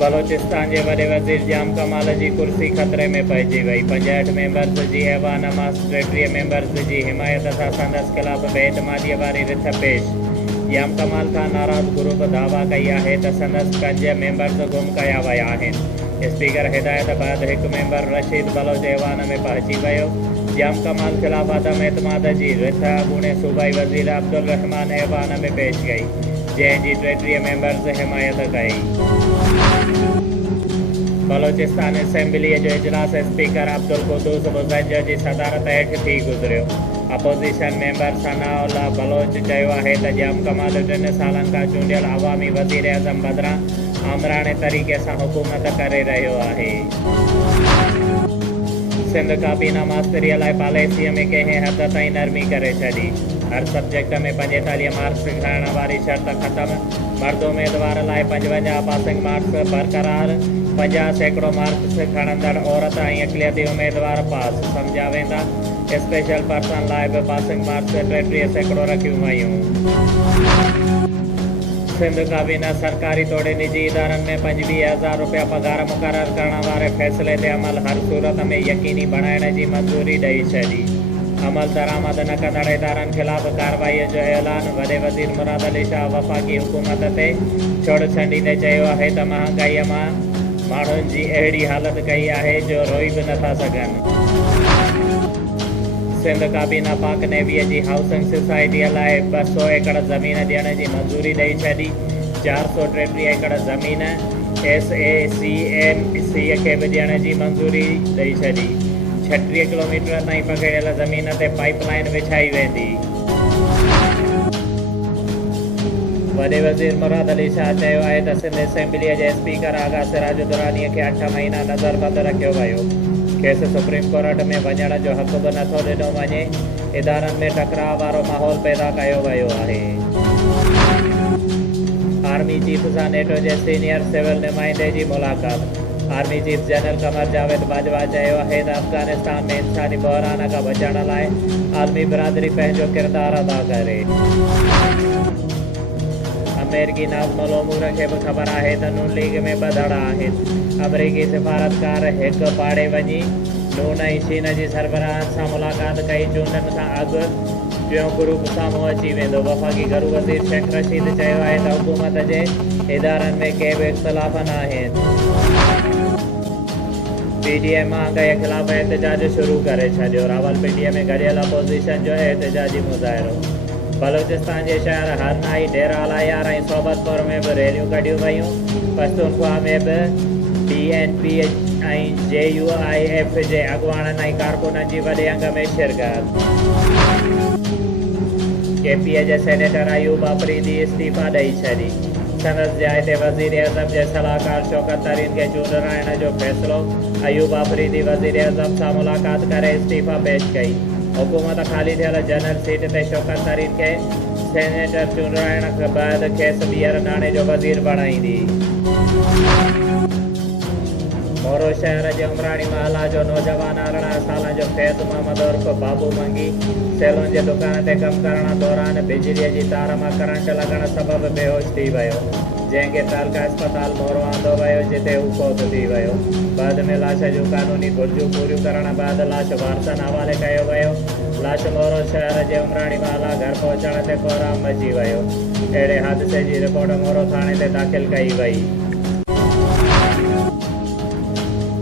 बलोचिस्तान के वॾे वज़ीर जाम कमाल की कुर्सी ख़तरे में पइजी वई। 65 मेंबर्स की ऐवान मां 33 मेंबर्स की हिमायत सां संदसि ख़िलाफ़ बेएतमादीअ वारी रिथ पेश। जाम कमाल खां नाराज़ ग्रुप दावा कई है त संदसि 5 मेंबर्स गुम कया विया आहिनि। स्पीकर हिदायत बाद एक मेंबर रशीद बलोच ऐवान में पहुची वियो। जाम कमाल ख़िलाफ़ अदम एतमाद की रिथ अॻूणे सूबाई वज़ीर अब्दुल रहमान ऐवान में पेश कई, जंहिंजी 33 मेंबर्स हिमायत कई। बलोचिस्तान असेंबली जो इजलास स्पीकर अब्दुल कुद्दूस मुज़ज्ज की सदारत हेठि थी गुज़रियो। अपोजिशन मेंबर सनाउल्लाह बलोच चयो है त जाम कमाल 3 सालनि खां चूंडियल अवामी वज़ीर अज़म बदिरां आमराणे तरीक़े से हुकूमत करे रहियो आहे। सिंध काबीना मास्तरीअ लाइ पॉलिसीअ में कंहिं हद ताईं नरमी करे छॾी। हर सब्जेक्ट में 45 मार्क्स खणण वारी शर्त ख़त्म। मर्द उम्मीदवार लाइ 55 पासिंग मार्क्स बरक़रार। 50% मार्क्स खणंदड़ औरत ऐं अक़लियती उम्मीदवार पास सम्झा वेंदा। स्पेशल पर्सन लाइ भी पासिंग मार्क्स 33% रखियूं वयूं। सिंध काबीना सरकारी तोड़े निजी इदारनि में 25,000 रुपया पगार मुक़रर करण वारे फ़ैसिले ते अमल हर सूरत में यकीनी बणाइण की मंजूरी ॾेई छॾी। अमल दरामद न कंदड़ इदारनि ख़िलाफ़ कार्रवाई जो ऐलान। वॾे वज़ीर मुराद अली शाह वफ़ाक़ी हुकूमत ते छोड़ छंडींदे चयो है त महांगाईअ मां माण्हुनि जी अहिड़ी हालत कई है जो रोई भी नथा सघनि। सिंध काबीना पाक नेवीअ जी हाउसिंग सोसाइटीअ लाइ 200 एकड़ ज़मीन ॾियण की मंजूरी ॾेई छॾी। 433 एकड़ ज़मीन SACMC खे भी ॾियण की मंजूरी ॾेई छॾी। 36 किलोमीटर ताईं पकड़ियल ज़मीन ते पाइपलाइन विछाई वेंदी। वॾे वज़ीर मुराद अली शाह चयो है त सिंध असेंबलीअ जे स्पीकर आगा सिराज दुरानीअ खे 8 महीना नज़रबंद रखियो वियो। खेसि सुप्रीम कोर्ट में वञण जो हक़ भी नथो ॾिनो वञे। इदारनि में टकराव वारो माहौल पैदा कयो वियो आहे। आर्मी चीफ सां नेटो जे सीनियर सिविल नुमाइंदे की मुलाक़ात। आर्मी चीफ जनरल कमर जावेद बाजवा चयो है त अफगानिस्तान में इंसानी बहरान खां बचण लाइ आलमी बिरादरी पंहिंजो किरदार अदा करे। अमेरिकी नाज़मुल उमूर खे भी ख़बर है त नून लीग में 2 धड़ा आहिनि। अमरीकी सिफारतकार एक पाड़े वञी नून ऐं शीन जी सरबराहनि सां मुलाक़ात कई। चूंडनि खां अॻु टियों ग्रुप साम्हूं अची वेंदो। वफ़ाक़ी घरू वज़ीर शेख रशीद चयो है त हुकूमत जे इदारनि में के भी इख्तिलाफ़ न आहिनि। PDM महांगाई ख़िलाफ़ एहतजाज शुरू करे छॾियो। रावलपिंडीअ में गॾियल अपोजिशन जो एहतजाजी मुज़ाहिरो। बलोचिस्तान के शहर हरनाई, डेराला यार ऐं सोबतपुर में भी रैलियूं कढियूं वयूं। पश्तूनख्वा में भी DNP ऐं JUIF जे अॻुवाणनि ऐं कारकुननि जी वॾे अंग में शिरकत। KP जे सेनेटर अयूब अफरीदी इस्तीफ़ा ॾेई छॾी। संदसि जाइ ते वज़ीर अज़म जे सलाहकार शौकत तरीन खे चूंडाइण जो फ़ैसिलो। अयूब अफरीदी वज़ीर अज़म सां मुलाक़ात करे इस्तीफ़ा पेश कई। हुकूमत खाली थियल जनरल सीट ते शौकत तरीन खे सेनेटर चूंडाइण खां बाद खेसि ॿीहर नाणे जो वज़ीर बणाईंदी। मोरो शहर के उमराणी महला जो नौजवान 18 साल जो फैज़ मोहम्मद उर्फ बाबू मंगी सैलून के दुकान ते कम करण दौरान बिजली की तार में करंट लगन सबब बेहोश थी वियो, जैसे तालका अस्पताल मोरो आंदो वियो, जिते हू फौत थी वियो। बाद में लाश जो कानूनी घुर्जू पूरी करण बाद लाश वारसन हवाले किया वियो। लाश मोरो शहर के उमराणी महला घर पहुँचण ते कोहराम मची वियो। अड़े हादसे की रिपोर्ट मोरो थाने ते दाखिल कई वई।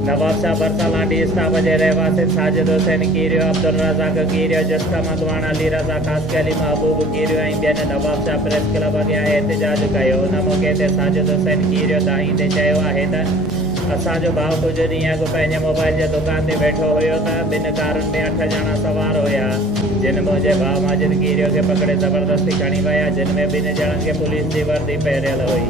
नवाबशाह बरसालांडी स्टाफ के रहवासी साजिद हुसैन कीरियो, अब्दुल रज़ाक कीरियो, जस्ता मगवान, अली रज़ा खासके, अली महबूब कीरियो ऐं ॿियनि नवाबशाह प्रेस क्लब अॻियां एहतजाज कयो। उन मौक़े ते साजिद हुसैन कीरियो दाहींदे चयो है त असांजो भाउ कुछ ॾींहं अॻु पंहिंजे मोबाइल जे दुकान ते वेठो हुयो त 2 कारुनि में 8 ॼणा सवार हुया, जिन मुंहिंजे भाउ माजिद कीरियो खे पकड़े ज़बरदस्ती खणी विया, जिन में 2 ॼणनि खे पुलिस जी वर्दी पहिरियल हुई।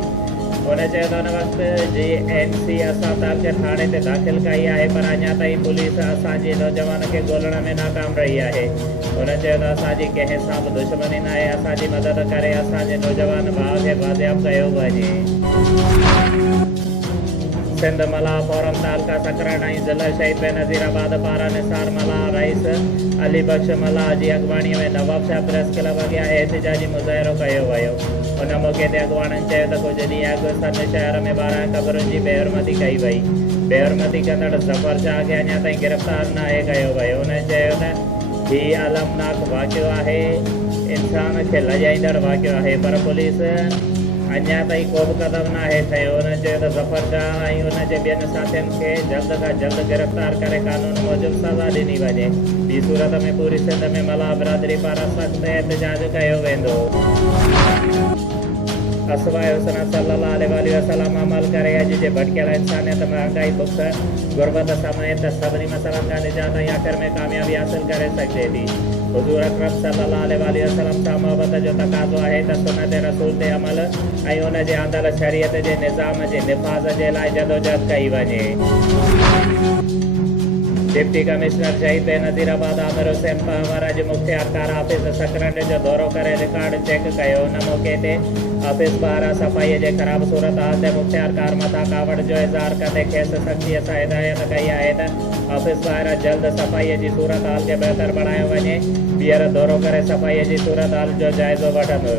उन चयो त उन वक़्त GNC असां तव्हांखे थाणे ते दाख़िल कई है, पर अञा ताईं पुलिस असांजे नौजवान के ॻोल्हण में नाकाम रही है। उन चयो त असांजी कंहिं सां बि दुश्मनी न आहे, असांजी मदद करे असांजे नौजवान भाउ खे बाज़ियाब कयो वञे। सिंध मलाह फोरम तालका सकरण ऐं ज़िला शहीद बेनज़ीराबाद पारां निसार मलाह रईस अली बख्श मलाह जी अॻवानीअ में नवाबशाह प्रेस क्लब अॻियां एहतजाजी मुज़ाहिरो कयो वियो। उन मौक़े ते अॻुवाणनि चयो त कुझु ॾींहं अॻु सन शहर में 12 क़बरुनि जी बेहरमती कई वई। बेहरमती कंदड़ ज़फ़र शाह खे अञा ताईं गिरफ़्तार न आहे कयो वियो। उन्हनि चयो त हीउ अलमनाक वाक़ियो आहे, इंसान खे लॼाईंदड़ वाक़ियो आहे, पर पुलिस अञा ताईं को बि क़दम न आहे खयो। उन्हनि चयो त ज़फ़र शाह ऐं उन जे ॿियनि साथियुनि खे जल्द खां जल्द गिरफ़्तार करे कानून मूजिबि सज़ा ॾिनी वञे। ॿी सूरत में पूरी सिंध में मलाह बिरादरी पारां सख़्तु एहतजाज कयो वेंदो। असवाए हुसन सल्लल्लाहु अलैहि वसल्लम अमल करे अॼु जे भटकियल इंसानियत, महांगाई, बुख, गुरबत समेत सभिनी मसइलनि खां निजात ऐं आख़िर में कामयाबी हासिल करे सघिजे थी। हुज़ूर अकरम सल्लल्लाहु अलैहि वसल्लम सां मोहबत जो तक़ाज़ो आहे त सुन्नत रसूल ते अमल ऐं उन जे आंदल शरीयत जे निज़ाम जे निफ़ाज़ जे लाइ जदोजहद कई वञे। डिप्टी कमिश्नर शहीद बेनज़ीराबाद आमिर हुसैन पंवर अॼु मुख़्तियारकार ऑफिस सकरंड जो दौरो करे रिकॉर्ड चेक कयो। उन मौक़े ते ऑफिस ॿाहिरां सफ़ाईअ जे ख़राब सूरत हाल ते मुख़्तियारकार मथां कावड़ जो इज़हार कंदे खेसि सख़्तीअ सां हिदायत कई आहे त ऑफिस ॿाहिरां जल्द सफ़ाईअ जी सूरत हाल खे बहितर बणायो वञे। ॿीहर दौरो करे सफ़ाईअ जी सूरत हाल जो जाइज़ो वठंदो।